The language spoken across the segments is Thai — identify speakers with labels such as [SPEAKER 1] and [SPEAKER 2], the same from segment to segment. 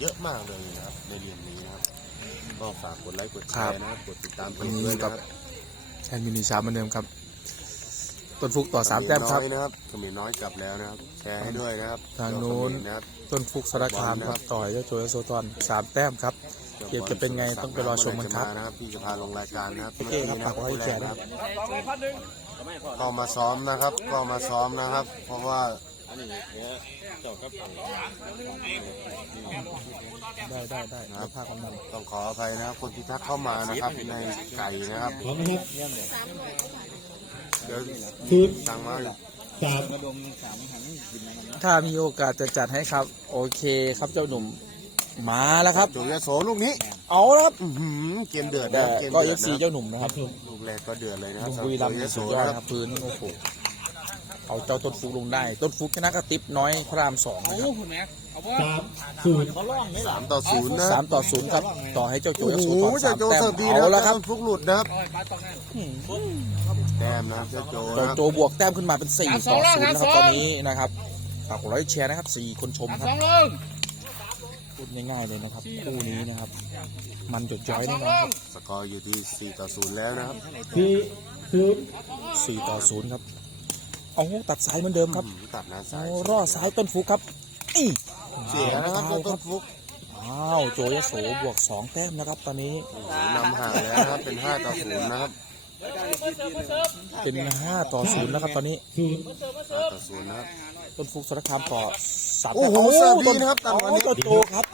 [SPEAKER 1] เยอะมากเลยนะครับ ในเหรียญนี้นะครับก็ฝากกดไลค์กดแช
[SPEAKER 2] ครับ
[SPEAKER 1] ร์นะครับกดติดตามเพ
[SPEAKER 2] วัน
[SPEAKER 1] จ
[SPEAKER 2] นี้
[SPEAKER 1] ด้วย
[SPEAKER 2] กั
[SPEAKER 1] นะ
[SPEAKER 2] บ
[SPEAKER 1] ครับ
[SPEAKER 2] แทนมินิชาร์เหมือนเดิมครับต้นฟุกต่อสามแต้มครับ
[SPEAKER 1] น้อยนะครับขมิ้นน้อยกลับแล้วนะครับแชร์ให้ด้วยนะครับ
[SPEAKER 2] ทางนู้น
[SPEAKER 1] เจ้ขมิ้นะครับ
[SPEAKER 2] ต้นฟุกสารคามครับต่อยเจ้าโจยโซตอนสามแต้มครับเกมจะเป็นไงต้องไปรอชมกันครับ
[SPEAKER 1] เมื่อไหจะานะครับพี่จะพาลงรายการนะครับ
[SPEAKER 2] โอเคครับฝากไว้ให้แชร์นะ
[SPEAKER 1] ก็มาซ้อมนะครับ ก็มาซ้อมนะครับ เพราะว่า
[SPEAKER 2] ได้ได้ได้ครับภาคกำนัน
[SPEAKER 1] ต้องขออภัยนะครับคนที่ทักเข้ามานะครับในไก่นะครับ
[SPEAKER 3] พร้อมนะครับ
[SPEAKER 1] เดี๋ยว
[SPEAKER 3] ชุด
[SPEAKER 1] สั่งมา
[SPEAKER 3] สาม
[SPEAKER 2] ถ้ามีโอกาสจะจัดให้ครับ โอเคครับเจ้าหนุ่มมาแล้วครับ
[SPEAKER 1] จุยโสลูกนี้
[SPEAKER 2] เอาแล้วครับ
[SPEAKER 1] อื้อหือเกมเดือด
[SPEAKER 2] แต่
[SPEAKER 1] นะเกม
[SPEAKER 2] ก็
[SPEAKER 1] เดื
[SPEAKER 2] เอ
[SPEAKER 1] อด
[SPEAKER 2] ฟซี
[SPEAKER 1] นะ
[SPEAKER 2] เจ้าหนุ่มนะครับ
[SPEAKER 1] ลูกแรกก็เดือดเลยนะครั
[SPEAKER 2] ลุ
[SPEAKER 1] บ
[SPEAKER 2] งบุรีรัมย์
[SPEAKER 1] จุ
[SPEAKER 2] นี่
[SPEAKER 1] ยโส
[SPEAKER 2] สุดยอด
[SPEAKER 1] นะ
[SPEAKER 2] นะ
[SPEAKER 1] ค
[SPEAKER 2] ค
[SPEAKER 1] รั
[SPEAKER 2] รับบพื้นโอ้โห เอาเจ้าต้นฟุกลงได้ ต้นฟุกชนะกระติบน้อยพระรามสองนะครับ
[SPEAKER 3] สามศูนย์
[SPEAKER 1] สามต่อศูนย์นะ
[SPEAKER 2] สามต่อศูนย์ครับต่อให้เจ้าโจ
[SPEAKER 1] โอ้
[SPEAKER 2] ย
[SPEAKER 1] โห
[SPEAKER 2] โสตอน
[SPEAKER 1] เจ้า
[SPEAKER 2] สาม
[SPEAKER 1] โจ
[SPEAKER 2] แต้
[SPEAKER 1] เสิ
[SPEAKER 2] ม
[SPEAKER 1] ร์ฟดี
[SPEAKER 2] เอา
[SPEAKER 1] นะ
[SPEAKER 2] แล้วครับ
[SPEAKER 1] ฟุกหลุดนะครับแต้มนะครับเจ้าโจ
[SPEAKER 2] เจ้า
[SPEAKER 1] นะ
[SPEAKER 2] โจบวกแต้มขึ้นมาเป็นสี่ต่อศูนย์นะครับตอนนี้นะครับฝากกดไลค์แชร์นะครับสี่คนชมครับพูดง่ายๆเลยนะครับคู่นี้นะครับ มันจดจ้อยแน่นอนครับ
[SPEAKER 1] สกอร์อยู่ที่สี่ต่อศูนย์แล้วนะครับ
[SPEAKER 3] สี่ศูนย์
[SPEAKER 2] สี่ต่อศูนย์ครับเอาตัดสายเหมือนเดิมครับ
[SPEAKER 1] อื้อหือตัดนะ
[SPEAKER 2] เอา
[SPEAKER 1] ซ้าย
[SPEAKER 2] รอดซ้ายต้นฟุกครับอี
[SPEAKER 1] เสียนะครับ
[SPEAKER 2] เอา
[SPEAKER 1] เจ้า
[SPEAKER 2] ค
[SPEAKER 1] ต้
[SPEAKER 2] รั
[SPEAKER 1] น
[SPEAKER 2] บ
[SPEAKER 1] ฟุก
[SPEAKER 2] อ้าวโจยโสบวกสองแต้มนะครับ ตอนนี้
[SPEAKER 1] โอ้โหนำห่างแล้วนะครับเป็นห้าต่อศูนย์นะครับ
[SPEAKER 2] เป็นห้าต่อศูนย์นะครับตอนนี้
[SPEAKER 3] ศูนย์
[SPEAKER 1] ห้าต่อศูนย์นะครับ
[SPEAKER 2] ต้นฟุกสารคามต่อสาม
[SPEAKER 1] โอ้โห
[SPEAKER 2] แต้ม
[SPEAKER 1] เสิร์ฟดี
[SPEAKER 2] ต้น
[SPEAKER 1] นะครับตัดวันนี้
[SPEAKER 2] เจ้าโจครับ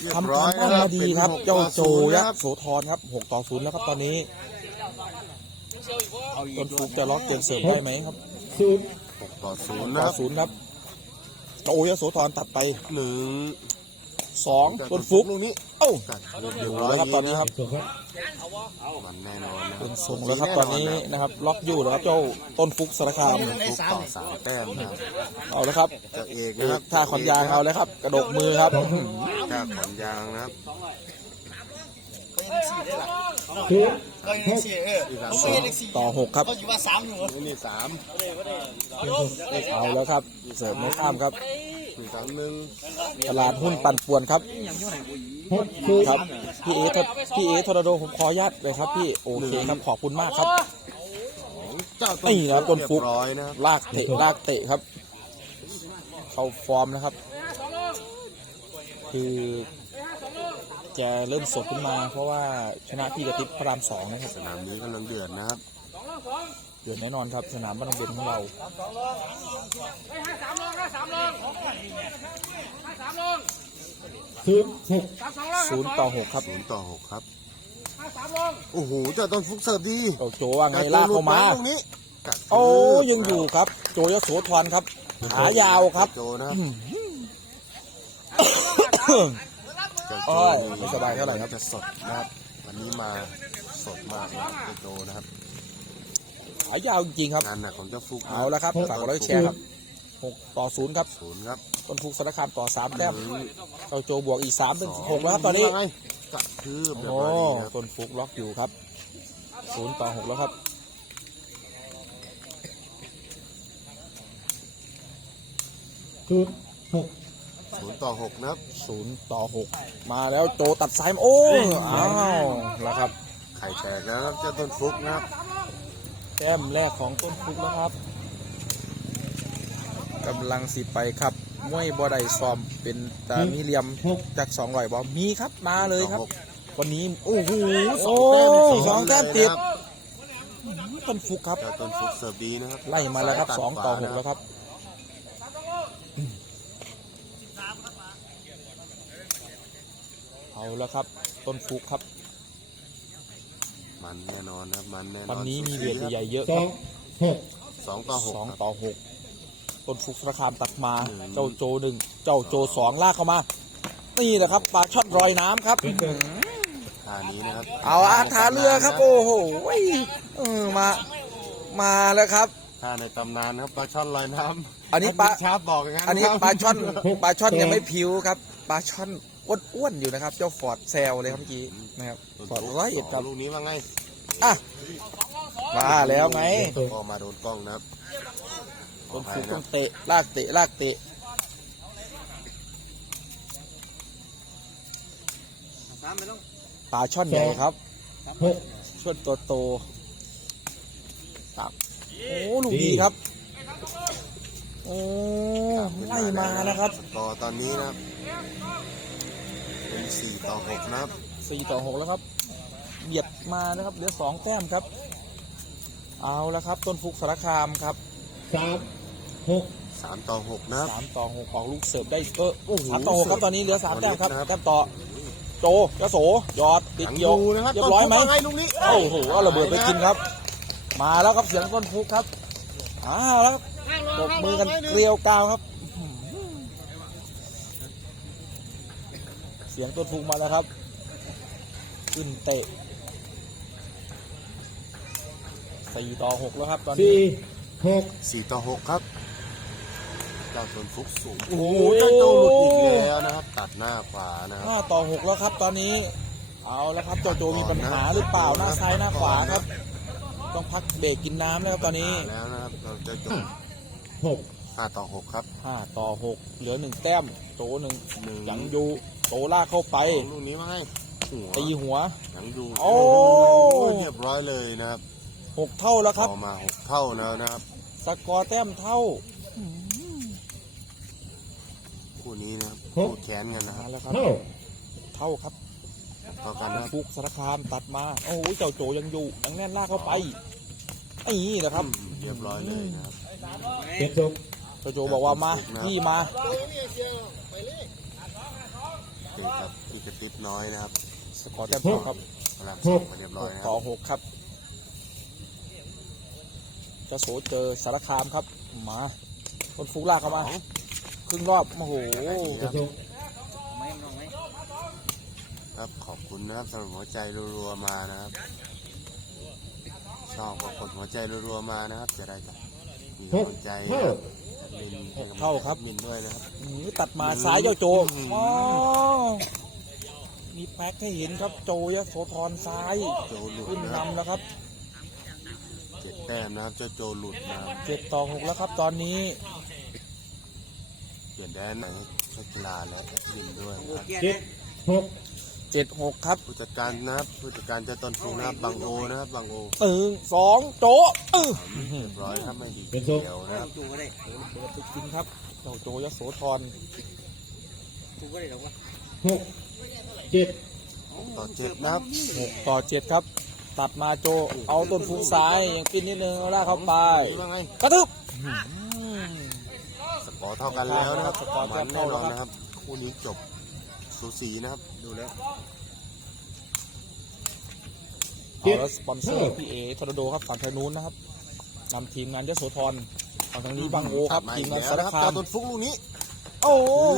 [SPEAKER 1] เรียบ
[SPEAKER 2] ทำ
[SPEAKER 1] ร้
[SPEAKER 2] กา
[SPEAKER 1] อ
[SPEAKER 2] ร
[SPEAKER 1] ย
[SPEAKER 2] บ้าน
[SPEAKER 1] นะครั
[SPEAKER 2] มา
[SPEAKER 1] บ
[SPEAKER 2] ดี
[SPEAKER 1] เป็น
[SPEAKER 2] ครับ
[SPEAKER 1] หก
[SPEAKER 2] เจ้า
[SPEAKER 1] ต่อ
[SPEAKER 2] โจ
[SPEAKER 1] ศูนย์
[SPEAKER 2] ยั
[SPEAKER 1] นะ
[SPEAKER 2] ก
[SPEAKER 1] ครับ
[SPEAKER 2] ษ์โสธรครับหกต่อศูนย์แล้วครับตอนนี้ต้นฟุกจะล็อกเกมเสิร์ฟได้ไหมครับ
[SPEAKER 3] ศูนย์
[SPEAKER 1] หกต่อศูนย์
[SPEAKER 2] ต่
[SPEAKER 1] นะ
[SPEAKER 2] อ
[SPEAKER 1] ครับ
[SPEAKER 2] ศูนย์ครับโจยโสธรตัดไป
[SPEAKER 1] หนึ่ง
[SPEAKER 2] สองต้นฟุก
[SPEAKER 1] ลูกนี้
[SPEAKER 2] เอ้า
[SPEAKER 1] ตัดเรียบ
[SPEAKER 2] อยู่
[SPEAKER 1] ร้อย
[SPEAKER 2] แล้วครับตอนนี้ครับ
[SPEAKER 3] ส่งครับ
[SPEAKER 1] มันแน่นอนนะ
[SPEAKER 2] เป็นทรงแล้วครับตอนนี้นะครับ ล็อกอยู่แล้วครับเจ้าต้นฟุกสารคาม
[SPEAKER 1] ฟุกต่อสามแต้มนะครับ
[SPEAKER 2] เอาแล้วครับ
[SPEAKER 1] เจ้าเอก
[SPEAKER 2] เอ
[SPEAKER 1] นะค
[SPEAKER 2] ก
[SPEAKER 1] รับ
[SPEAKER 2] ท่าขอนยางเอาเลยครับ กระดกมือครับ
[SPEAKER 1] ท่าขอนยางนะครับ
[SPEAKER 3] ศูนย์หก
[SPEAKER 1] อีกสามสอง
[SPEAKER 2] ต่อหกครับ
[SPEAKER 1] นี่สาม
[SPEAKER 2] เอาแล้วครับ เสิร์ฟไม่ข้ามครับ
[SPEAKER 1] สี่สามหนึ่ง
[SPEAKER 2] ตลาดหุ้นปั่นป่วนครับ
[SPEAKER 3] หกศูนย์
[SPEAKER 2] ครับพี่เอทพี่เอทอร์นาโดผมขออนุญาตเลยครับพี่โอเคครับขอบคุณมากครับ
[SPEAKER 1] เจ้า
[SPEAKER 2] นี่นะครับต้นฟุก
[SPEAKER 1] เรียบร้อยนะครับ
[SPEAKER 2] ลากเตะลากเตะครับ เข้าฟอร์มนะครับ คือ แกเริ่มสดขึ้นมา เพราะว่าชนะพี่กระติบพระรามสองนะครับ
[SPEAKER 1] สนามนี้กำลังเดือดนะครับ
[SPEAKER 2] เดือดแน่นอนครับสนามบ้านดงเบนของเรา
[SPEAKER 3] ศูนย์หก
[SPEAKER 2] ศูนย์ต่อหกครับ
[SPEAKER 1] ศูนย์ต่อหกครับโอ้โหเจ้าต้นฟุกเสิร์ฟดี
[SPEAKER 2] โจโจว่าไงลากเข้ามา
[SPEAKER 1] ลูกนี้กัด
[SPEAKER 2] โอ้ยังอยู่ครับ โจยโสธรครับขายาวครับ
[SPEAKER 1] โจนะครับเจ้าโจ
[SPEAKER 2] โอ้ย
[SPEAKER 1] นี่
[SPEAKER 2] ไม่สบายเท่าไหร่ครับ
[SPEAKER 1] จะสดนะครับ วันนี้มาสดมากนะครับเจ้าโจนะครับ
[SPEAKER 2] ขายาวจริงๆครับ
[SPEAKER 1] งานหนักของเจ้าฟุกนะ
[SPEAKER 2] เอาละครับฝากกดไลค์แชร์ครับหกต่อศูนย์ครับ
[SPEAKER 1] ศูนย์ครับ
[SPEAKER 2] ต้นฟุกสารคามต่อสามแต้มเจ้าโจบวกอีกสามเป็นหกแล้วครับตอนนี้
[SPEAKER 1] ว่าไงกระทืบเรียบ
[SPEAKER 2] โอ้
[SPEAKER 1] ร้อยดีนะครับ
[SPEAKER 2] ต้นฟุกล็อกอยู่ครับศูนย์ต่อหกแล้วครับ
[SPEAKER 3] ศูนย์หก
[SPEAKER 1] ศูนย์ต่อหกนะครับ
[SPEAKER 2] ศูนย์ต่อหกมาแล้วโจตัดสายมาโอ้ยอ้าวแล้วครับ
[SPEAKER 1] ไข่แตกแล้วนะครับเจ้าต้นฟุกนะครับ
[SPEAKER 2] แต้มแรกของต้นฟุกแล้วครับกำลังสิไปครับมวยบอไดซ้อมเป็นตามีเหลียม
[SPEAKER 3] หก
[SPEAKER 2] จากสองร้อยบอมีครับมาเลยครับ
[SPEAKER 1] ต่อหก
[SPEAKER 2] วันนี้โอ้โห
[SPEAKER 1] ส
[SPEAKER 2] โอ้
[SPEAKER 1] องแต้ม
[SPEAKER 2] สองแต้มติด
[SPEAKER 1] นะครับ
[SPEAKER 2] ต้นฟุกครับ
[SPEAKER 1] เจ้าต้นฟุกเสิร์ฟดีนะครับ
[SPEAKER 2] ไล่มาแล้วครับ
[SPEAKER 1] ตัด
[SPEAKER 2] สองต่อ
[SPEAKER 1] ข
[SPEAKER 2] ห
[SPEAKER 1] วากนะ
[SPEAKER 2] แล้วครับ เอาแล้วครับ ต้นฟุกครับ
[SPEAKER 1] มันแน่นอนนะครับมันแน่นอน
[SPEAKER 2] วันนี้มีเวทใหญ่ๆเยอะ
[SPEAKER 3] ส
[SPEAKER 2] ค
[SPEAKER 3] อ
[SPEAKER 2] รับ
[SPEAKER 3] งหก
[SPEAKER 1] สองต่อหก
[SPEAKER 2] สอง
[SPEAKER 1] ครับ
[SPEAKER 2] ต่อหกต้นฟุกสารคามตัดมา
[SPEAKER 1] อืม
[SPEAKER 2] เจ้าโจหนึ่งเจ้าโจสองลากเข้ามา นี่แหละครับปลาช่อนรอยน้ำครับ
[SPEAKER 1] ท่านี้นะครับ
[SPEAKER 2] เอาอาทาเรือครับ โอ้โหเออมา มาแล้วครับ
[SPEAKER 1] ท่าในตำนานครับปลาช่อนลอยน้ำ
[SPEAKER 2] อันนี้ปลา
[SPEAKER 1] ชาร์ปบอกอย่างนั้น
[SPEAKER 2] อันนี้
[SPEAKER 1] ครับ
[SPEAKER 2] ปลาช่อนปลาช่อนยังไม่ผิวครับปลาช่อน อ้วนๆอยู่นะครับ เจ้าฟอร์ดแซลเลยครับเมื่อกี้นะครับฟอร์ดร้อยเอ็ดครับ
[SPEAKER 1] ลูกนี้ว่าไง
[SPEAKER 2] อะมาแล้วไง
[SPEAKER 1] ก็มาโดนกล้องนะครับ
[SPEAKER 2] ต้นฟุกต้องเตะลากเตะลากเตะปลาช่อนใหญ่ครับ
[SPEAKER 3] หก
[SPEAKER 2] ช่อนตัวโตครับโอ้ลูกดีครับโอ้ไล่มานะครับ
[SPEAKER 1] ต่อตอนนี้นะครับเป็น สี่ต่อหกนะครับ
[SPEAKER 2] สี่ต่อหกแล้วครับเบียดมานะครับเหลือสองแต้มครับ เอาแล้วครับ ต้นฟุกสารคามครับ
[SPEAKER 3] สามหก
[SPEAKER 1] สามต่อหกนะครับ
[SPEAKER 2] สามต่อหกออกลูกเสิร์ฟได้เออโอ้โหสามต่อหกครับตอนนี้เหลือสามแต้มครับ
[SPEAKER 1] นะครับ
[SPEAKER 2] แต้มต่อโจยโสยอดติด
[SPEAKER 1] ยัง
[SPEAKER 2] เกี่ยว
[SPEAKER 1] อยู่นะครับ
[SPEAKER 2] เรียบร้อยไหม
[SPEAKER 1] ต้นทุนว่าไงลูกนี้
[SPEAKER 2] โอ้โหเอาระเบิดไปกินครับ มาแล้วครับเสียงต้นฟุกครับอ่าแล้วครับปรบมือกันเกลียวกราวครับอื้อหือ เสียงต้นฟุกมาแล้วครับ ขึ้นเตะสี่ต่อหกแล้วครับตอนนี้
[SPEAKER 3] สี่หก
[SPEAKER 1] สี่ต่อหกครับเจ้าส่วนฟุกสูง
[SPEAKER 2] โอ้
[SPEAKER 1] โอ้
[SPEAKER 2] โห
[SPEAKER 1] โหเจ้าโจหลุดอีกแล้วนะครับ ตัดหน้าขวานะครับ
[SPEAKER 2] ห้าต่อหกแล้วครับตอนนี้ เอาแล้วครับเจ้าโจมีปัญหาหรือเปล่าหน้าซ้ายหน้าขวาครับ ต้องพักเบรกกินน้ำแล้วครับตอนนี้
[SPEAKER 1] แล้วนะครับเราจะจบ
[SPEAKER 3] หก
[SPEAKER 1] ห้าต่อหกครับ
[SPEAKER 2] ห้าต่อหกเหลือหนึ่งแต้มโจหนึ่ง
[SPEAKER 1] หนึ่ง
[SPEAKER 2] ยังอยู่ โจลากเข้าไป
[SPEAKER 1] ลูกนี้ว่าไงหัว
[SPEAKER 2] ตีหัว
[SPEAKER 1] ยังอยู่
[SPEAKER 2] โอ้
[SPEAKER 1] เรียบร้อยเลยนะครับ
[SPEAKER 2] หกเท่าแล้วครับ
[SPEAKER 1] ต่อมาหกเท่าแล้วนะครับ
[SPEAKER 2] สกอร์แต้มเท่า
[SPEAKER 1] คู่นี้นะครับคู่แขนกันนะค
[SPEAKER 2] มา
[SPEAKER 1] รับ
[SPEAKER 2] แล้วครับ
[SPEAKER 3] เท่า
[SPEAKER 2] ครับ
[SPEAKER 1] ต่อกันนะครับ
[SPEAKER 2] ฟุกสารคามตัดมา โอ้โห เจ้าโจยังอยู่ยังแน่นลากเข้าไปไอ้นี่แหละครับ
[SPEAKER 1] อืมเรียบร้อยเลยนะครับ
[SPEAKER 3] เจ็ดหก
[SPEAKER 2] เจ้าโจบอกว่ามา พี่มา
[SPEAKER 1] เจอกับพี่กระติบน้อยนะครับ
[SPEAKER 2] สกอร์แต้มเท่าครับ
[SPEAKER 1] กำลังส่งมาเรียบร้อยนะค
[SPEAKER 2] ต่
[SPEAKER 1] รั
[SPEAKER 2] อบหกครับเจะโสเจอสารคามครับมาคนฟุกลากเข้ามาครึ่งรอบโอ้โห
[SPEAKER 3] เจ็ดหก
[SPEAKER 1] ครับขอบคุณนะครับสำหรับหัวใจรัวๆมานะครับชอบก็กดหัวใจรัวๆมานะครับ จะได้มี
[SPEAKER 3] ห
[SPEAKER 1] กำ
[SPEAKER 3] ก
[SPEAKER 1] ลังใจ
[SPEAKER 3] เท่า
[SPEAKER 1] มิน
[SPEAKER 2] หกเท่าครับ
[SPEAKER 1] มินด้วยนะครับ
[SPEAKER 2] อืมตัดมาซ้ายเจ้าโจ
[SPEAKER 1] อืม
[SPEAKER 2] อ๋อ มีแพ็กให้เห็นครับโจยโสธรซ้าย
[SPEAKER 1] โจหลุด
[SPEAKER 2] ขึ้น
[SPEAKER 1] นะครับ
[SPEAKER 2] นำแล้วครับ
[SPEAKER 1] เจ็ดแต้มนะครับเจ้าโจหลุดนะครับ
[SPEAKER 2] เจ็ดต่อหกแล้วครับตอนนี้
[SPEAKER 1] เปลี่ยนแดนไหนให้กีฬาแล้วมินด้วยนะครับ
[SPEAKER 3] เจ็ดหก
[SPEAKER 2] เจ็ดหกครับ
[SPEAKER 1] ผู้จัดการนะครับผู้จัดการเจ้าต้นฟูนะครับบางโอนะครับบางโอ
[SPEAKER 2] หนึ่งสองโจเออ
[SPEAKER 1] เรียบร้อยครับไม่ดีเดียวนะครับ
[SPEAKER 2] เปิดไปกินครับเจ้าโจยโสธร
[SPEAKER 3] หก เจ็ด
[SPEAKER 1] ต่อเจ็ดนะครับ
[SPEAKER 2] หกต่อเจ็ดครับ ตัดมาโจเอาต้นฟุกซ้ายยังปิ้นนิดนึงเอาลากเข้าไป
[SPEAKER 1] ว่าไง
[SPEAKER 2] กระทึบ
[SPEAKER 1] สกอร์เท่ากันแล้วนะครับ
[SPEAKER 2] สกอร์
[SPEAKER 1] มัน
[SPEAKER 2] เท่า
[SPEAKER 1] แน่น
[SPEAKER 2] แล้
[SPEAKER 1] อ
[SPEAKER 2] วนครับ
[SPEAKER 1] นะครับคู่นี้จบสูสีนะครับดูแล้ว
[SPEAKER 2] เอาแล้วสปอนเซอร์พี่เอทอร์นาโดครับฝั่งทางนู้นนะครับนำทีมงานยโสธรฝั่งทางนี้บางโอครับ
[SPEAKER 1] กลั
[SPEAKER 2] ทีม
[SPEAKER 1] ม
[SPEAKER 2] งาน
[SPEAKER 1] อีก
[SPEAKER 2] สาร
[SPEAKER 1] แล้วนะ
[SPEAKER 2] คา
[SPEAKER 1] เจ้
[SPEAKER 2] ม
[SPEAKER 1] ต้นฟุกลูกนี้
[SPEAKER 2] โอ้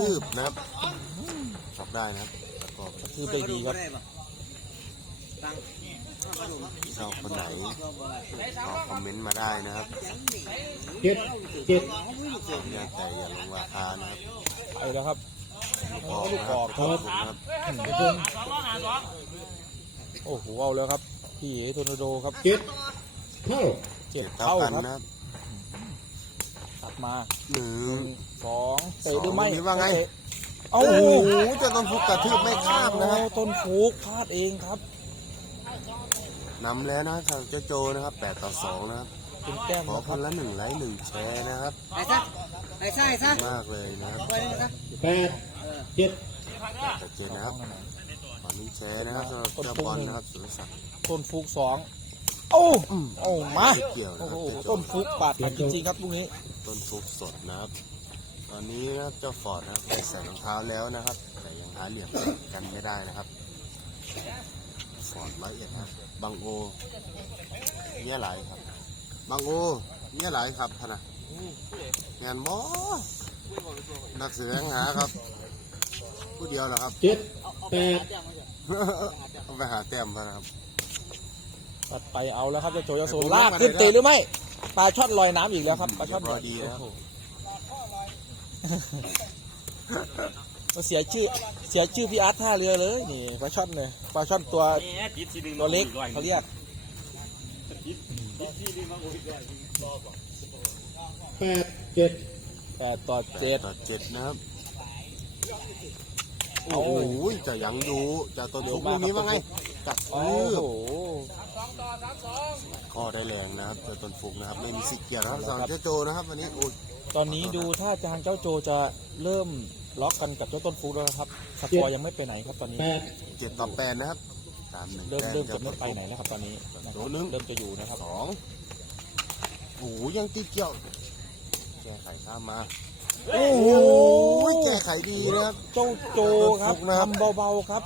[SPEAKER 1] ลืบนะครับชอบได้นะครับแล้ว ก็
[SPEAKER 2] คือไปดีครับ
[SPEAKER 1] ชอบคนไหนก็คอมเมนต์มาได้นะครับ
[SPEAKER 3] เจ็ดเจ็ด
[SPEAKER 1] เนี่ยแต่อย่าลงราคานะครับ
[SPEAKER 2] ไปแล้วครับ
[SPEAKER 1] ลูกกอกนะครับขอบคุณครับ
[SPEAKER 2] โอ้โหเอาแล้วครับพี่เอทอร์นาโดครับ
[SPEAKER 3] เจ็ดเท่า
[SPEAKER 2] เจ็ด
[SPEAKER 1] เท่า
[SPEAKER 2] เท่า
[SPEAKER 1] กัน
[SPEAKER 2] ครับ
[SPEAKER 1] นะครับ
[SPEAKER 2] ตัดมา
[SPEAKER 1] หนึ่ง
[SPEAKER 2] สองเตะหรือไม่
[SPEAKER 1] สองลูกนี้ว่าไง
[SPEAKER 2] เตะเอ้า
[SPEAKER 1] โอ้โหเจ้าต้นฟุกกระทืบไม่ข้ามนะครับ
[SPEAKER 2] โอ้ต้นฟุกพลาดเองครับ
[SPEAKER 1] นำแล้วนะครับทางเจ้าโจนะครับ8ต่อ2นะครับ
[SPEAKER 2] เป็นแก้ม
[SPEAKER 1] ขอ
[SPEAKER 2] นะค
[SPEAKER 1] ค
[SPEAKER 2] รั
[SPEAKER 1] น
[SPEAKER 2] บ
[SPEAKER 1] ละหนึ่งไลค์หนึ่งแชร์นะครับ
[SPEAKER 4] ไอ้ซะไอ้ซะไอ้ซะ
[SPEAKER 1] มากเลยนะครับ
[SPEAKER 4] ไปเลยนะ
[SPEAKER 3] แปดเจ็ด
[SPEAKER 1] แต่เจนนะครับขอหนึ่งแชร์นะครับสำหรับเจ้าบอลนะครับสุรศักดิ์
[SPEAKER 2] ต้นฟุกสองโอ้โอ้มา
[SPEAKER 1] ไม่เกี่ยวนะ
[SPEAKER 2] โอ้
[SPEAKER 1] ครั
[SPEAKER 2] โห
[SPEAKER 1] บเจ้าโจ
[SPEAKER 2] ต้นฟุกปาดกันจริงๆครับลูกนี้
[SPEAKER 1] ต้นฟุกสดนะครับ ตอนนี้นะครับเจ้าฟอร์ดนะครับได้ใส่รองเท้าแล้วนะครับ แต่ยังหาเหลี่ยมกันไม่ได้นะครับฟอร์ดร้อยเอ็ดนะครับบางโอเนี่ยหลายครับ บางโอเนี่ยหลายครับพะนะงานบอนักแสดงหาครับ ผู้เดียวเหรอครับ
[SPEAKER 3] เจ็ดแปด
[SPEAKER 1] ต้องไปหาแต้มพะนะครับ
[SPEAKER 2] ตัดไปเอาแล้วครับเจ้าโจยโสลากขึ้นเตะหรือไม่ปลาช่อนลอยน้ำอีกแล้วครับปลาช่อน
[SPEAKER 1] เรียบร้อยดีนะ ครับ
[SPEAKER 2] โอ้โหเสียชื่อเสียชื่อพี่อาร์ตท่าเรือเลยนี่ปลาช่อนเนี่ยปลาช่อนตัวตัวเล็กเขาเรียก
[SPEAKER 3] แปดเจ็ด
[SPEAKER 2] แปดต่อเจ็ด
[SPEAKER 1] ต่อเจ็ดนะครับโอ้โหจะยังดูจะต้นฟุกลูกนี้ว่าไงกัด
[SPEAKER 2] โอ้
[SPEAKER 1] ลืบ
[SPEAKER 2] โห
[SPEAKER 1] ข้อได้แรงนะครับเจอต้นฟุกนะครับไม่มีสิทธิ์เกี่ยวนะครับสำหรับเจ้าโจนะครับวันนี้โอ้ย
[SPEAKER 2] ตอนนี้ดูถ้าทางเจ้าโจจะเริ่มล็อกกันกับเจ้าต้นฟุกแล้วนะครับสกอร์ยังไม่ไปไหนครับตอนนี้
[SPEAKER 3] แปด
[SPEAKER 1] เจ็ดต่อแปดนะครับตามหนึ่ง
[SPEAKER 2] เริ่ม
[SPEAKER 1] แต้
[SPEAKER 2] เริ่ม
[SPEAKER 1] ค
[SPEAKER 2] จะ
[SPEAKER 1] บ
[SPEAKER 2] ไม่ไปไหนแล้วครับตอนนี้นะครับ
[SPEAKER 1] โดนหนึ่ง
[SPEAKER 2] เริ่มจะอยู่นะครับ
[SPEAKER 1] สองโอ้โหยังตีเกี่ยวแก้ไขข้ามมา
[SPEAKER 2] โอ้โห
[SPEAKER 1] แก้ไขดีนะครับ
[SPEAKER 2] เจ้าโจครับ
[SPEAKER 1] ฟุกนะครับ
[SPEAKER 2] ทำเบาๆครับ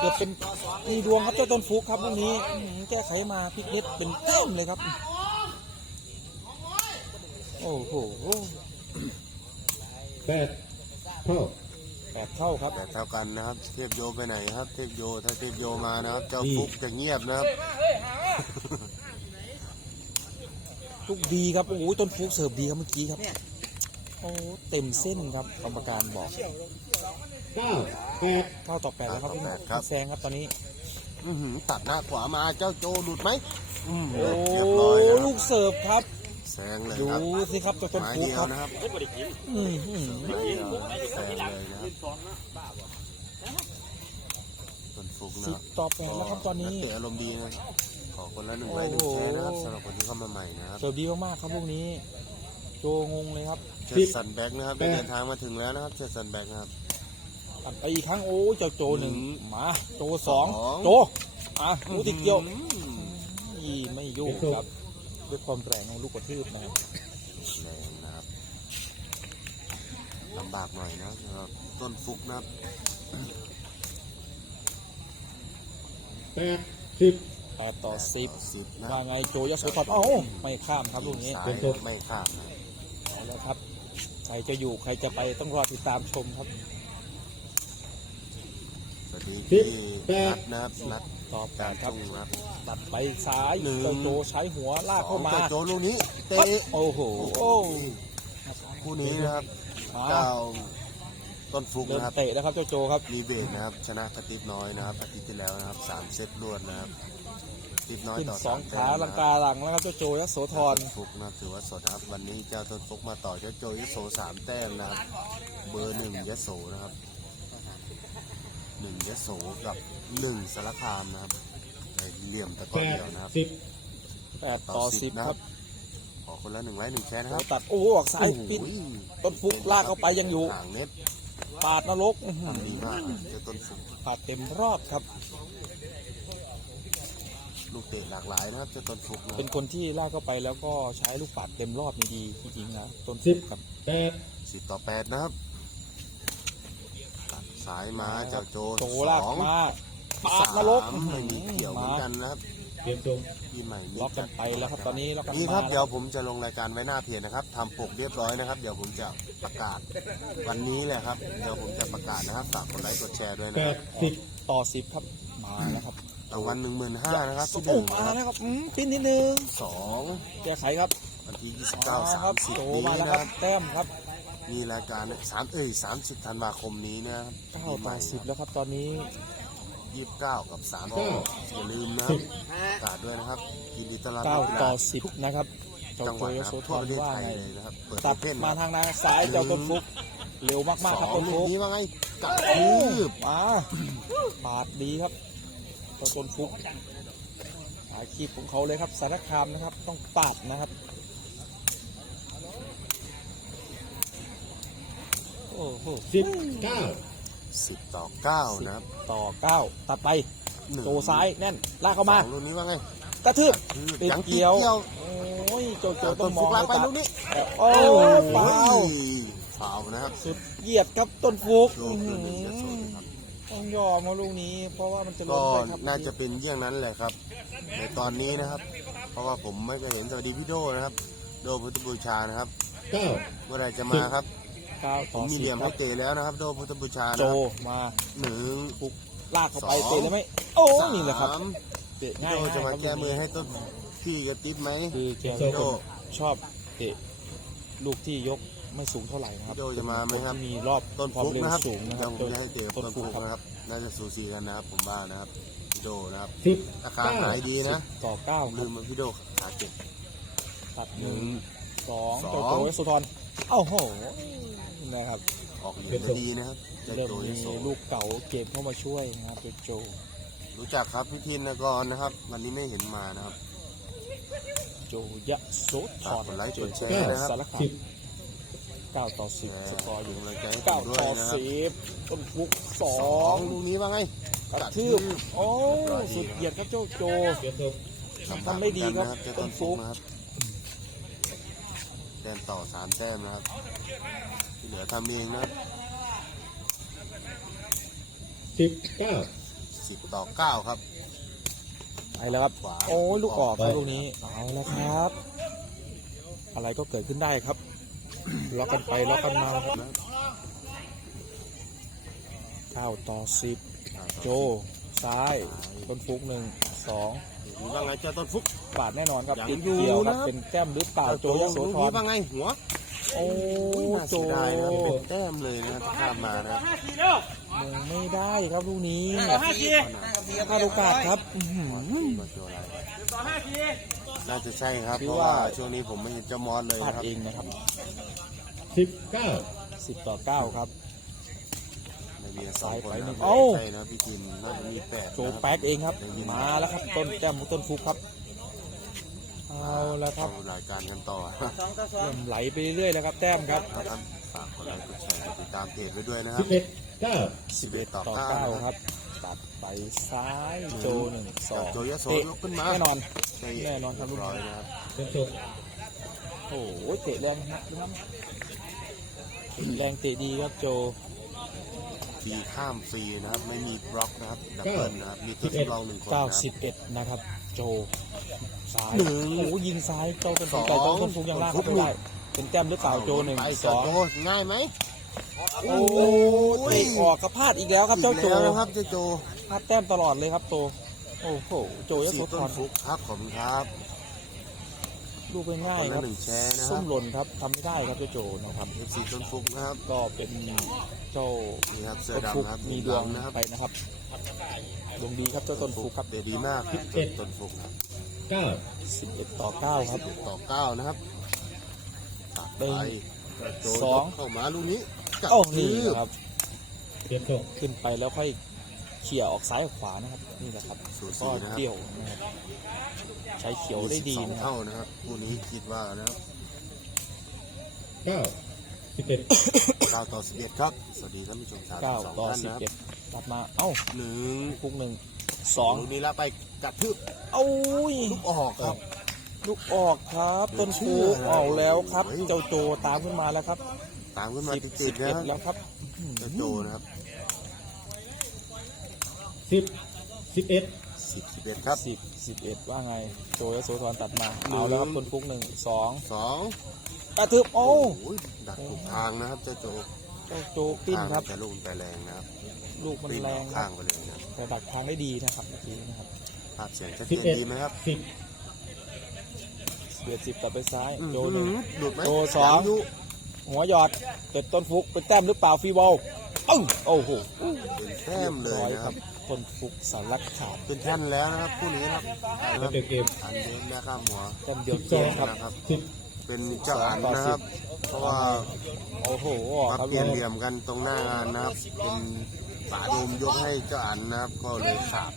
[SPEAKER 2] เกือบเป็นมีดวงครับเจ้าต้นฟุกครับวันนี้อื้อหือแก้ไขมาพลิกเล็ดเป็นเต้มเลยครับโอ้โห
[SPEAKER 3] แปดเท่า
[SPEAKER 2] แปดเท่าครับ
[SPEAKER 1] แต่เท่ากันนะครับเทพโยไปไหนครับ เทพโยถ้าเทพโยมานะครับ เจ้า
[SPEAKER 3] นี่
[SPEAKER 1] ฟุกจะเงียบนะครับ
[SPEAKER 2] ลูกดีครับโอ้โหต้นฟุกเสิร์ฟดีครับเมื่อกี้ครับโอ้เต็มเส้นครับกรรมการบอก
[SPEAKER 3] เก้าแปด
[SPEAKER 2] เท่าต่อแปดแล้วครับพี่พี่แซงครับตอนนี้
[SPEAKER 1] อื้อหือตัดหน้าขวามาเจ้าโจหลุดไหมอืม
[SPEAKER 2] โอ้
[SPEAKER 1] เรียบร้อยนะค
[SPEAKER 2] ลู
[SPEAKER 1] รับ
[SPEAKER 2] กเสิร์ฟครับ
[SPEAKER 1] แซงเลย
[SPEAKER 2] ดู
[SPEAKER 1] ครับ
[SPEAKER 2] สิครับเจ้าต้น
[SPEAKER 1] ไม้
[SPEAKER 2] ฟุก
[SPEAKER 1] เดีย
[SPEAKER 2] ควรับ
[SPEAKER 1] นะครับ
[SPEAKER 2] อืมอืม
[SPEAKER 1] ไม้เดียวแซงเลยนะครับต้นฟุกนะ
[SPEAKER 2] สิ
[SPEAKER 1] ครับ
[SPEAKER 2] ต่อแปดแล้วครับตอนนี้
[SPEAKER 1] กเตะอารมณ์ดีนะขอคนละหนึ่งไลค์หนึ่งแชร์นะครับสำหรับคนที่เข้ามาใหม่นะครับ
[SPEAKER 2] เสิร์ฟดีมากๆครับพวกนี้ โจงงเลยครับ
[SPEAKER 1] เจสันแบ็กนะครับได้เดินทางมาถึงแล้วนะครับเจสันแบ็กนะครับ
[SPEAKER 2] ตัดไปอีกครั้งโอ้เจ้าโจหนึ่ง
[SPEAKER 1] หนึ่ง
[SPEAKER 2] มาโจสอง
[SPEAKER 1] สอง
[SPEAKER 2] โจอะลูกติดเกี่ยว
[SPEAKER 1] อืม
[SPEAKER 2] อีไม่โยกครับ ด้วยความแรงของลูกกระทืบนะครับ
[SPEAKER 1] แรงนะครับลำบากหน่อยนะสำหรับต้นฟุกนะครับ
[SPEAKER 3] แปดสิบ
[SPEAKER 2] แปดต่อสิบ
[SPEAKER 1] สิบนะ
[SPEAKER 2] ว่าไงโจยโสธรเอ้าไม่ข้ามครับลูกนี้
[SPEAKER 1] ซ้ายไม่ข้ามนะ
[SPEAKER 2] เอาแล้วครับ ใครจะอยู่ใครจะไปต้องรอติดตามชมครับ
[SPEAKER 1] สวัสดีพี่นัดนะครับนัด
[SPEAKER 2] ต่อแป
[SPEAKER 1] การ
[SPEAKER 2] ครับ
[SPEAKER 1] ทุ่งครับ
[SPEAKER 2] ตัดไปซ้าย
[SPEAKER 1] หนึ่ง
[SPEAKER 2] เจ้าโจใช้หัวลากเข้ามา
[SPEAKER 1] สองจ้โจลูกนี้เตะ
[SPEAKER 2] โอ้โหโอ้
[SPEAKER 1] คู่นี้นะครับ
[SPEAKER 2] อ่า
[SPEAKER 1] เจ้าต้นฟุก
[SPEAKER 2] เริ่ม
[SPEAKER 1] นะครับ
[SPEAKER 2] เตะแล้วครับเจ้าโจครับ
[SPEAKER 1] รีเบทนะครับ ชนะกระติบน้อยนะครับอาทิตย์ที่แล้วนะครับสามเซตรวดนะครับกระติบน้อย
[SPEAKER 2] ขึ้น
[SPEAKER 1] ต่อ
[SPEAKER 2] สอง
[SPEAKER 1] แต้
[SPEAKER 2] ขามลัง
[SPEAKER 1] นะค
[SPEAKER 2] กา
[SPEAKER 1] รับ
[SPEAKER 2] หลังแล้วครับเจ้าโจยโสธร
[SPEAKER 1] ต้นฟุกนะครับถือว่าสดนะครับวันนี้เจ้าต้นฟุกมาต่อเจ้าโจยโสสามแต้มนะครับเบอร์หนึ่งยโสนะครับ นึ่งยโสกับหนึ่งสารคามนะครับในเหลี่ยมตะก
[SPEAKER 3] แป
[SPEAKER 1] อน
[SPEAKER 3] ด
[SPEAKER 1] เดียวนะครับ
[SPEAKER 3] สิบ
[SPEAKER 2] แปดต่อสิบครับ
[SPEAKER 1] ขอคนละหนึ่งไลค์หนึ่งแชร์นะ
[SPEAKER 2] โจ
[SPEAKER 1] ครับ
[SPEAKER 2] ตัดโอ้โหออกซ้ายปิด
[SPEAKER 1] โอ้โห
[SPEAKER 2] ต้นฟุกลากเข้าไปยังอยู่
[SPEAKER 1] ห่างเน็ต
[SPEAKER 2] ปาดนรกอื้อหือ
[SPEAKER 1] ทำดีมากเจ้าต้นฟุก
[SPEAKER 2] ปาดเต็มรอบครับ
[SPEAKER 1] ลูกเตะหลากหลายนะครับเจ้าต้นฟุกนะ
[SPEAKER 2] เป็นคนที่ลากเข้าไปแล้วก็ใช้ลูกปาดเต็มรอบนี่ดีจริงๆนะต้น
[SPEAKER 3] สิ
[SPEAKER 2] ฟุ
[SPEAKER 3] บ
[SPEAKER 2] กครับ
[SPEAKER 3] แปด
[SPEAKER 1] สิบต่อแปดนะครับตัด สายมาจาโจ
[SPEAKER 2] โจ
[SPEAKER 1] ส
[SPEAKER 2] ลาก
[SPEAKER 1] อง
[SPEAKER 2] มาปาดนรก
[SPEAKER 1] สามไม่มีเกี่ยวเหมือนกันนะครับ
[SPEAKER 3] เตรียมส่ง
[SPEAKER 1] พีใหม่
[SPEAKER 2] ล็อกกันไปแล้วครับตอนนี้ล็อกกัน
[SPEAKER 1] นี่ครับเดี๋ยวผมจะลงรายการไว้หน้าเพจนะครับทำปกเรียบร้อยนะครับ เดี๋ยวผมจะประกาศวันนี้แหละครับ เดี๋ยวผมจะประกาศนะครับฝากกดไลค์กดแชร์ด้วย
[SPEAKER 3] แป
[SPEAKER 1] นะครั
[SPEAKER 3] ด
[SPEAKER 1] บ
[SPEAKER 3] สิบ
[SPEAKER 2] ต่อสิบครับมาแล้วครับ
[SPEAKER 1] รางวัลหนึ่งหมื่นห้านะครับที่ห
[SPEAKER 2] โอ้
[SPEAKER 1] นึ่ง
[SPEAKER 2] มา
[SPEAKER 1] นะครับ
[SPEAKER 2] แล้วครับอืมปิ้นนิดนึง
[SPEAKER 1] สอง
[SPEAKER 2] แก้ไขครับ
[SPEAKER 1] วันที่ยี่สิบเก้าสามสิบ
[SPEAKER 2] โจ
[SPEAKER 1] นี้
[SPEAKER 2] มาแล้ว
[SPEAKER 1] นะ
[SPEAKER 2] ค
[SPEAKER 1] ค
[SPEAKER 2] รั
[SPEAKER 1] รั
[SPEAKER 2] บบแต้มครับ
[SPEAKER 1] มีรายการสามเอ้ยสามสิบธันวาคมนี้นะครับ
[SPEAKER 2] เก้าต่อสิบแล้วครับตอนนี้
[SPEAKER 1] ยี่สิบเก้ากับสามอย่าลืมนะครับประกาศด้วยนะครับยินดีต้อนรับ
[SPEAKER 2] เก้า
[SPEAKER 1] นักกีฬ
[SPEAKER 2] ต่อสิบนะครับเจ้า
[SPEAKER 1] จังห
[SPEAKER 2] โจ
[SPEAKER 1] วัด
[SPEAKER 2] ย
[SPEAKER 1] นะค
[SPEAKER 2] โส
[SPEAKER 1] รับ
[SPEAKER 2] ธ
[SPEAKER 1] ทั่ว
[SPEAKER 2] ร
[SPEAKER 1] ประเทศ
[SPEAKER 2] ว่า
[SPEAKER 1] ไทย
[SPEAKER 2] ไง
[SPEAKER 1] เลยนะครับเปิด
[SPEAKER 2] ตัด
[SPEAKER 1] เพ่น
[SPEAKER 2] มาทางด้านซ้ายเจ้าต้นฟุกเร็วมากๆครับ
[SPEAKER 1] สอ
[SPEAKER 2] ต้
[SPEAKER 1] ง
[SPEAKER 2] น
[SPEAKER 1] ลู
[SPEAKER 2] ฟุ
[SPEAKER 1] ก
[SPEAKER 2] ก
[SPEAKER 1] นี้ว่าไงกระทืบ
[SPEAKER 2] มาปาดดีครับเจ้าต้นฟุกอาชีพของเขาเลยครับสารคามนะครับ ต้องปาดนะครับ โอ้โห
[SPEAKER 3] สิบเก้า
[SPEAKER 1] สิบต่อเก้านะครับ
[SPEAKER 2] ต่อเก้าตัดไป
[SPEAKER 1] หนึ่ง
[SPEAKER 2] โจซ้ายแน่นลากเข้ามา
[SPEAKER 1] สองลูกนี้ว่าไง
[SPEAKER 2] กระทืบ
[SPEAKER 1] ทืบ
[SPEAKER 2] ติด
[SPEAKER 1] ยังติด
[SPEAKER 2] เกี่ยว
[SPEAKER 1] เกี่ยว
[SPEAKER 2] โอ้ยโจโจ
[SPEAKER 1] เจ้า
[SPEAKER 2] ต้
[SPEAKER 1] ต้
[SPEAKER 2] อนงม
[SPEAKER 1] ฟุ
[SPEAKER 2] อง
[SPEAKER 1] กลากไป
[SPEAKER 2] ตัด
[SPEAKER 1] ลูกนี้
[SPEAKER 2] โอ้ฟาว
[SPEAKER 1] ฟาวนะครับ
[SPEAKER 2] สุดเหยียดครับต้นฟุก
[SPEAKER 1] ลูกคือหนึ่งจะสดครับ
[SPEAKER 2] ต้องยอมมาลูกนี้ เพราะว่ามันจะล้
[SPEAKER 1] ก็
[SPEAKER 2] มไปครับ
[SPEAKER 1] น่าจะเป็นเยี่ยงนั้นแหละครับ ในตอนนี้นะครับ เพราะว่าผมไม่เคยเห็นสวัสดีพี่โดนะครับ โดพุทธบูชานะครับ
[SPEAKER 3] เก้า
[SPEAKER 1] เมื่อไหรจะมาครับ
[SPEAKER 2] เก้า
[SPEAKER 1] ผ
[SPEAKER 2] ต่อ
[SPEAKER 1] มมี
[SPEAKER 2] สิ
[SPEAKER 1] เหลี่ย
[SPEAKER 2] บ
[SPEAKER 1] ม
[SPEAKER 2] ค
[SPEAKER 1] ให้
[SPEAKER 2] รับ
[SPEAKER 1] เตะแล้วนะครับโดพุทธบูชา
[SPEAKER 2] โจ
[SPEAKER 1] นะครับ
[SPEAKER 2] มา
[SPEAKER 1] หนึ่ง
[SPEAKER 2] ลากเข้าไป
[SPEAKER 1] สอง
[SPEAKER 2] เตะได้ไหมโอ้นี่แหละครับ
[SPEAKER 1] สาม
[SPEAKER 2] เตะ
[SPEAKER 1] พี่
[SPEAKER 2] ง่าย
[SPEAKER 1] โดจะมา
[SPEAKER 2] ครับ
[SPEAKER 1] แก้มือให้ต้นพี่กระติบไหม
[SPEAKER 2] คือแก
[SPEAKER 1] พี่โด
[SPEAKER 2] ชอบเตะลูกที่ยกไม่สูงเท่าไหร่นะครับ
[SPEAKER 1] พี่โดจะมาไหมครับ
[SPEAKER 2] นที่มีรอบ
[SPEAKER 1] ต้น
[SPEAKER 2] ความ
[SPEAKER 1] ฟุก
[SPEAKER 2] เร็ว
[SPEAKER 1] นะครับ
[SPEAKER 2] สูงนะค
[SPEAKER 1] เดี๋
[SPEAKER 2] รั
[SPEAKER 1] ย
[SPEAKER 2] บ
[SPEAKER 1] วผมจะให้เตะ
[SPEAKER 2] ต้น
[SPEAKER 1] ต้น
[SPEAKER 2] ฟุ
[SPEAKER 1] ฟุ
[SPEAKER 2] ก
[SPEAKER 1] ก
[SPEAKER 2] ครับ
[SPEAKER 1] นะครับ น่าจะสูสีกันนะครับ ผมว่านะครับพี่โดนะครับ
[SPEAKER 3] สิบ
[SPEAKER 1] ราคาหายดีนะ
[SPEAKER 2] ต่อเก้าค
[SPEAKER 1] ลื
[SPEAKER 2] รับ
[SPEAKER 1] มมันพี่โดขาเจ็บ
[SPEAKER 2] ตัดหนึ่งสอง
[SPEAKER 1] สอง
[SPEAKER 2] โจโจสุธรเอ้าโห นะครับ
[SPEAKER 1] อออกเหรียญได้ดีนะครับใจ
[SPEAKER 2] เริ่ม
[SPEAKER 1] โจย
[SPEAKER 2] มี
[SPEAKER 1] โส
[SPEAKER 2] ลูกเก๋าเกมเข้ามาช่วยนะครับโจโจ
[SPEAKER 1] รู้จักครับพี่ทินกรนะครับ วันนี้ไม่เห็นมานะครับ
[SPEAKER 2] โจยะโสธ
[SPEAKER 1] ฝาก
[SPEAKER 2] ร
[SPEAKER 1] กดไลค์
[SPEAKER 2] เจ
[SPEAKER 1] ก
[SPEAKER 2] อ
[SPEAKER 1] ดแช
[SPEAKER 2] เจ
[SPEAKER 1] ร์
[SPEAKER 2] อ
[SPEAKER 1] นะครับ
[SPEAKER 2] สารคาม
[SPEAKER 3] สิบ
[SPEAKER 2] เก้าต่อสิบ
[SPEAKER 1] แช
[SPEAKER 2] สกอร์อยู่
[SPEAKER 1] เป็นกำลังใจให้ผ
[SPEAKER 2] เก้าม
[SPEAKER 1] ด้วย
[SPEAKER 2] ต่อ
[SPEAKER 1] นะครับ
[SPEAKER 2] สิบต้นฟุกสอ
[SPEAKER 1] สองงลูกนี้ว่าไง
[SPEAKER 2] กระทืบโอ้สุดเหยียดครับโจโจ
[SPEAKER 3] เปลี่ยนทรง
[SPEAKER 2] ทำไม่ดีครับ
[SPEAKER 1] เจะ
[SPEAKER 2] ต้
[SPEAKER 1] ต้
[SPEAKER 2] น
[SPEAKER 1] น
[SPEAKER 2] ฟุ
[SPEAKER 1] ฟุ
[SPEAKER 2] ก
[SPEAKER 1] กนะครับแต้มต่อสามแต้มนะครับ ที่เหลือทำเองนะครับ
[SPEAKER 3] สิบเก้า
[SPEAKER 1] สิบต่อเก้าครับ
[SPEAKER 2] ไปแล้วครับ
[SPEAKER 1] ขวา
[SPEAKER 2] โอ้ยลูกออกครับ
[SPEAKER 3] ไป
[SPEAKER 2] ลูกนี้เอาแล้วครับ อะไรก็เกิดขึ้นได้ครับ ล็อกกันไปล็อกกันมาครับเก้าต่อสิบโจ ซ้ายต้นฟุกหนึ่งสอง
[SPEAKER 1] หรือว่าไงเจ้าต้นฟุก
[SPEAKER 2] ปาดแน่นอนครับ
[SPEAKER 1] ยัง
[SPEAKER 2] ติด
[SPEAKER 1] อยู่
[SPEAKER 2] เกี่ยวครับ
[SPEAKER 1] นะ
[SPEAKER 2] เป็นแก้มหรือเปล่าโจยโส
[SPEAKER 1] ลูก
[SPEAKER 2] ธ
[SPEAKER 1] นี้
[SPEAKER 2] ร
[SPEAKER 1] ว่าไงหัว
[SPEAKER 2] โอ้
[SPEAKER 1] น่า
[SPEAKER 2] โจ
[SPEAKER 1] เสียดายนะครับเป็นแต้มเลยนะครับถ้าข้ามมานะครับ
[SPEAKER 2] มงไม่ได้ครับลูกนี้
[SPEAKER 4] ห้าที
[SPEAKER 2] พลาดโอกาสครับอื้อหือ
[SPEAKER 1] มาโชว์อะไรน่าจะใช่ครับ
[SPEAKER 2] ถือ
[SPEAKER 1] เพราะ
[SPEAKER 2] ว่า
[SPEAKER 1] ว่าช่วงนี้ผมไม่เห็นเจ้ามอสเลย
[SPEAKER 2] พลาด
[SPEAKER 1] นะครับ
[SPEAKER 2] เองนะครับ
[SPEAKER 3] สิบเก้า
[SPEAKER 2] สิบต่อเก้าครับ
[SPEAKER 1] ไม่มีสองคน
[SPEAKER 2] ไปหนึ่
[SPEAKER 1] นะ
[SPEAKER 2] งเอ้า
[SPEAKER 1] ใช่นะพี่ทีมน่าจะมีแปด
[SPEAKER 2] โจ
[SPEAKER 1] นะครับ
[SPEAKER 2] แป๊กเองครับ มาแล้วครับต้นแก้มของต้นฟุกครับ เอาแล้วครับ
[SPEAKER 1] เอารายการกันต่อ
[SPEAKER 4] สองต่อสอง
[SPEAKER 2] เริ่มไหลไปเรื่อยๆแล้วครับแต้มครับ
[SPEAKER 1] นะครับฝากกดไลค์กดแชร์กดติดตามเพจไว้ด้วยนะค
[SPEAKER 3] สิ
[SPEAKER 1] รั
[SPEAKER 3] บบเอ็ดเก้า
[SPEAKER 1] 11ต่อ
[SPEAKER 2] ต่อ
[SPEAKER 1] 9
[SPEAKER 2] เก้าครับตัดไปซ้ายโจหนึ่งสอง
[SPEAKER 1] โจยโส
[SPEAKER 2] เตะ
[SPEAKER 1] ยกขึ้นมา
[SPEAKER 2] แน่นอน
[SPEAKER 1] ใช่
[SPEAKER 2] แน่นอนครับ
[SPEAKER 1] เรียบร้อยนะครับ
[SPEAKER 3] เปลี่ยนทรง
[SPEAKER 2] โอ้โหเตะแรงนะครับแรงเตะดีครับโจ
[SPEAKER 1] ฟรีข้ามฟรีนะครับ ไม่มีบล็อกนะครับดับเบิลนะครับ มีตัวทดลองหนึ่งคนนะครับ
[SPEAKER 2] 91นะครับ โจ ซ้าย
[SPEAKER 1] หนึ่ง
[SPEAKER 2] โอ้โหยิงซ้ายเจ้าต้น
[SPEAKER 1] ส
[SPEAKER 2] ฟุ
[SPEAKER 1] อกง
[SPEAKER 2] แต่เจ้าต้นฟุกยังลากเข้าไม่ได้เป็นแต้มหรือเปล่าโจหนึ่ง
[SPEAKER 1] ไป
[SPEAKER 2] สอง
[SPEAKER 1] โจง่ายไหม
[SPEAKER 2] โอ้เตะออกกระพลาดอีกแล้วครับเจ้าโจ
[SPEAKER 1] อีกแล้วนะครับเจ้าโจ
[SPEAKER 2] พลาดแต้มตลอดเลยครับโจโอ้โหโจยโส
[SPEAKER 1] สี่
[SPEAKER 2] ธ
[SPEAKER 1] ต้น
[SPEAKER 2] ร
[SPEAKER 1] ฟุกครับขอบคุณครับ
[SPEAKER 2] ลูกง่ายๆครับ
[SPEAKER 1] คนละหนึ่งแชร์นะครับ
[SPEAKER 2] ส้มหล่นครับทำไม่ได้ครับเจ้าโจนะครับ
[SPEAKER 1] สี่ต้นฟุกนะครับ
[SPEAKER 2] ก็เป็นเจ้า
[SPEAKER 1] นี่ครับเสื้อ
[SPEAKER 2] ต้นฟุก
[SPEAKER 1] ดำนะครับ
[SPEAKER 2] มีดวง
[SPEAKER 1] นะครับ
[SPEAKER 2] ไปนะครับดวงดีครับเจ้าต้นฟุกครับ
[SPEAKER 1] เดดีมากต้นฟุกครับ
[SPEAKER 3] เก้า
[SPEAKER 2] 11ต่อ9ครับ
[SPEAKER 1] สิบต่อเก้านะครับตัดไปโจ
[SPEAKER 2] สอง
[SPEAKER 1] ยกเข้ามาลูกนี้จับ
[SPEAKER 2] โอ้นี่
[SPEAKER 1] ทืบ
[SPEAKER 2] นะครับ
[SPEAKER 3] เปลี่ยนทรง
[SPEAKER 2] ขึ้นไปแล้วค่อยเขี่ยออกซ้ายออกขวานะครับ นี่แหละครับ
[SPEAKER 1] สู
[SPEAKER 2] ก็
[SPEAKER 1] สีนะครับ
[SPEAKER 2] เดี่ยวนะครับใช้เขียวได้ดี
[SPEAKER 1] สอง
[SPEAKER 2] นะครับ
[SPEAKER 1] เท่านะครับคู่นี้คิดว่านะครับ
[SPEAKER 3] เก้าสิบเอ็ด
[SPEAKER 1] เก้าต่อสิบเอ็ดครับ สวัสดีท่านผู้ชมชาว
[SPEAKER 2] เก้า
[SPEAKER 1] สอง
[SPEAKER 2] ต่อ
[SPEAKER 1] ท่าน
[SPEAKER 2] สิบ
[SPEAKER 1] นะครับ
[SPEAKER 2] เอ็ดตัดมาเอ้า
[SPEAKER 1] หนึ่ง
[SPEAKER 2] ฟุกหนึ่ง สอง
[SPEAKER 1] ลูกนี้แล้วไปกระทืบ
[SPEAKER 2] เอ้ย
[SPEAKER 1] ลูกออกครับ
[SPEAKER 2] ลูกออกครับ ต้น
[SPEAKER 1] เชื่
[SPEAKER 2] ฟู
[SPEAKER 1] อนะ
[SPEAKER 2] เอาแล้วครับ
[SPEAKER 1] โอ้ย
[SPEAKER 2] เจ้าโจตามขึ้นมาแล้วครับ
[SPEAKER 1] ตามขึ้นมา
[SPEAKER 2] สิบ
[SPEAKER 1] ติ
[SPEAKER 2] สิ
[SPEAKER 1] ด
[SPEAKER 2] บ
[SPEAKER 1] ๆนะ
[SPEAKER 2] เอ็ดแล้วครับ
[SPEAKER 1] เจ้าโจนะครับ
[SPEAKER 3] สิบสิบเอ็ด
[SPEAKER 1] สิบสิบเอ็ดครับ
[SPEAKER 2] สิบสิบเอ็ดว่าไง โจยโสธรตัดมาเอาแล้วครับต้นฟุกหนึ่งสอง
[SPEAKER 1] สอง
[SPEAKER 2] กระทึบโอ้
[SPEAKER 1] โอ้ยดักถูกทางนะครับเจ้าโจ
[SPEAKER 2] เจ้าโจปิ้นครับ
[SPEAKER 1] ทางแต่ลูกมันไปแรงนะครับ
[SPEAKER 2] ลูกมัน
[SPEAKER 1] ปิ้น
[SPEAKER 2] แร
[SPEAKER 1] อองก
[SPEAKER 2] ครั
[SPEAKER 1] ข้า
[SPEAKER 2] บ
[SPEAKER 1] งไปเลยนะครับ
[SPEAKER 2] แต่ดักทางได้ดีนะครับเมื่อกี้นะครับ
[SPEAKER 1] ภาพเสียงชัด
[SPEAKER 3] สิ
[SPEAKER 1] เจ
[SPEAKER 3] บ
[SPEAKER 1] น
[SPEAKER 3] เอ็ด
[SPEAKER 1] ดีไหมครับ
[SPEAKER 3] สิบ
[SPEAKER 2] เบียดสิบตัดไปซ้าย
[SPEAKER 1] อื้อ
[SPEAKER 2] โจ
[SPEAKER 1] หื
[SPEAKER 2] หนึ่ง
[SPEAKER 1] อหลุดไหม
[SPEAKER 2] โจสอง
[SPEAKER 1] ยังยู่
[SPEAKER 2] หัวหยอดเต็ดต้นฟุกเป็นแต้มหรือเปล่าฟรีบอลเอ้าโอ้โห
[SPEAKER 1] เป็นแต้มเลย
[SPEAKER 2] ร้อย
[SPEAKER 1] นะ
[SPEAKER 2] ค
[SPEAKER 1] ค
[SPEAKER 2] รั
[SPEAKER 1] รั
[SPEAKER 2] บบต้นฟุกสารลักขาด
[SPEAKER 1] เป็นแท่นแล้วนะครับคู่นี้ครับ
[SPEAKER 3] แล้วเดินเกม
[SPEAKER 1] อันเดนและข้ามหัว
[SPEAKER 2] แต้มเดียว
[SPEAKER 3] สิบ
[SPEAKER 2] เก
[SPEAKER 3] สอง
[SPEAKER 2] มครับ
[SPEAKER 1] นะครับ
[SPEAKER 3] สิบ
[SPEAKER 1] เป็นเจ้าอันนะครับ เพราะว่า
[SPEAKER 2] โอ้โหค
[SPEAKER 1] มา
[SPEAKER 2] รับ
[SPEAKER 1] เปลี่ยนเหลี่ยมกันตรงหน้างานนะครับเป็น ป่าโดมยกให้เจ้าอันนะครับ ก็เลยขาด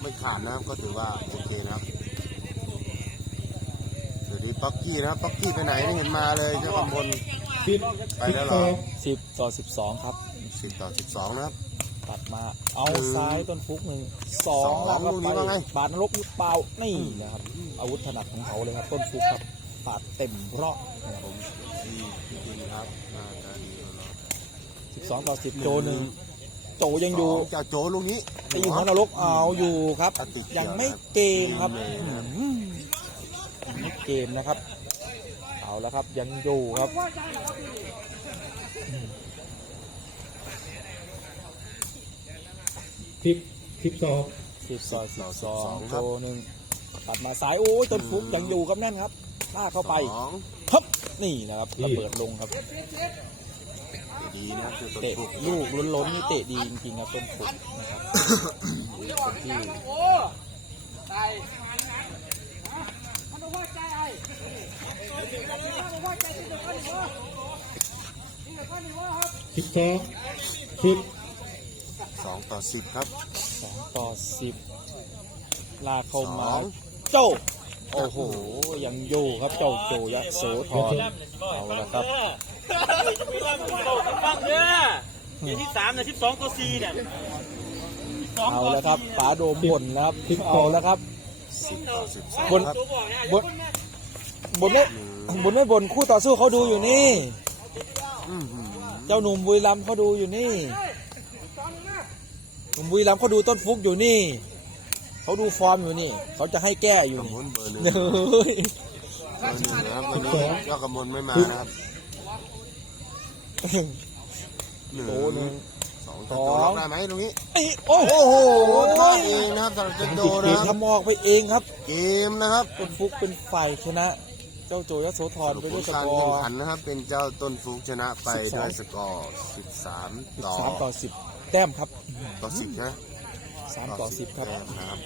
[SPEAKER 1] ไม่ขาดนะครับก็ถือว่าโอเคนะครับเดี๋ยวนี้ป๊อกกี้นะครับป๊อกกี้ไปไหนไม่เห็นมาเลยเจ้าคำพล
[SPEAKER 3] สิบ
[SPEAKER 1] ไป
[SPEAKER 3] สิบ
[SPEAKER 1] แล้วเหร
[SPEAKER 3] ส
[SPEAKER 1] อ
[SPEAKER 3] อง
[SPEAKER 2] สิบต่อสิบสองครับ
[SPEAKER 1] สิบต่อสิบสองนะครับ
[SPEAKER 2] ตัดมาเอา
[SPEAKER 1] หนึ่ง
[SPEAKER 2] ซ้ายต้นฟุกหนึ่งสอง
[SPEAKER 1] สอง
[SPEAKER 2] ลากเข้า
[SPEAKER 1] ลูกนี้
[SPEAKER 2] ไป
[SPEAKER 1] ว่าไง
[SPEAKER 2] บาดนรกหรือเปล่านี่นะครับ อาวุธถนัดของเขาเลยครับ ต้นฟุกครับปาดเต็มรอบนะครับ
[SPEAKER 1] ผมที่จริงๆครับน่าจะดีกว่าเรา
[SPEAKER 2] สิบสองต่อสิบโจหนึ่ง โจยังอยู่
[SPEAKER 1] สเจ้าโจลูกนี้
[SPEAKER 2] ตีหัวนรกเอาอยู่ครับ
[SPEAKER 1] ติดเกี่
[SPEAKER 2] ยัง
[SPEAKER 1] ว
[SPEAKER 2] ไม่
[SPEAKER 1] นะครับ
[SPEAKER 2] เกมครับ
[SPEAKER 1] ยิงเลยนะครับ
[SPEAKER 2] อืมยังไม่เกมนะครับ เอาแล้วครับยังอยู่ครับ
[SPEAKER 3] สิบสิบสอง
[SPEAKER 2] สิบต่อสิบสอง
[SPEAKER 1] ค
[SPEAKER 2] โจ
[SPEAKER 1] รับ
[SPEAKER 2] หนึ่งตัดมาซ้ายโอ้ยต้นฟุกยังอยู่ครับแน่นครับลากเข้าไป
[SPEAKER 1] สอง
[SPEAKER 2] ฮึบนี่นะครับระเบิดลงครับ
[SPEAKER 1] ดีนะครับคือตัว
[SPEAKER 2] เตะ
[SPEAKER 1] ฟุก
[SPEAKER 2] ลูกล้นๆนี่เตะดีจริงๆครับต้นฟุกนะครับคนที่
[SPEAKER 1] ส
[SPEAKER 3] สิบสองสิบ
[SPEAKER 1] สองต่อสิบครับ
[SPEAKER 2] สองต่อสิบลากเข้ามา
[SPEAKER 1] สอง
[SPEAKER 2] โจ้โอ้โห ยังอยู่ครับเจ้าโจยะโสธรเอาละครับ
[SPEAKER 5] ฟังเด้อเดี๋ยวที่สามนะที่สองตัวสี่เนี่ย
[SPEAKER 2] เอาแล้วครับป๋าโดมบ่นแล้วครับเอาแล้วครับ
[SPEAKER 1] สิบต่อสิบสอง
[SPEAKER 2] บน
[SPEAKER 1] ครับ
[SPEAKER 2] บนบนไม่บนไม่บนคู่ต่อสู้เขาดูอยู่นี่
[SPEAKER 1] อื้อหือ
[SPEAKER 2] เจ้าหนุ่มบุรีรัมย์เขาดูอยู่นี่หนุ่มบุรีรัมย์เขาดูต้นฟุกอยู่นี่ เขาดูฟอร์มอยู่นี่ เขาจะให้แก้อยู่
[SPEAKER 1] กำม
[SPEAKER 2] นี่
[SPEAKER 1] ลเบอร์หนึ่ง
[SPEAKER 2] เฮ้ย
[SPEAKER 1] เบอร์หนึ่งนะครับวันนี้เจ้ากำมลไม่มานะครับ หนึ่ง
[SPEAKER 2] โตหนึ่ง
[SPEAKER 1] สอง
[SPEAKER 2] ส
[SPEAKER 1] จะ
[SPEAKER 2] อง
[SPEAKER 1] โดนล็อกได้ไหมตรงนี้
[SPEAKER 2] ไอ้โอ้โห
[SPEAKER 1] โอ้โหพลาดเองนะครับสำหรับเจนโดนะครับ
[SPEAKER 2] ทำออกไปเองครับ
[SPEAKER 1] เกมนะครับ
[SPEAKER 2] ต้นฟุกเป็นฝ่ายชนะ เจ้าโจยโสธรไป
[SPEAKER 1] ผ
[SPEAKER 2] ด้ว
[SPEAKER 1] ล
[SPEAKER 2] ยส
[SPEAKER 1] การ
[SPEAKER 2] กอ
[SPEAKER 1] แข่ง
[SPEAKER 2] ร์
[SPEAKER 1] ขันนะครับ เป็นเจ้าต้นฟุกชนะไป
[SPEAKER 2] 12
[SPEAKER 1] ด้วยสกอร์13 ต่อ
[SPEAKER 2] สามต่อสิบแต้มครับ
[SPEAKER 1] ต่อ10ใช่ไหม
[SPEAKER 2] สามต่อสิบครับ
[SPEAKER 1] แต้มนะครับ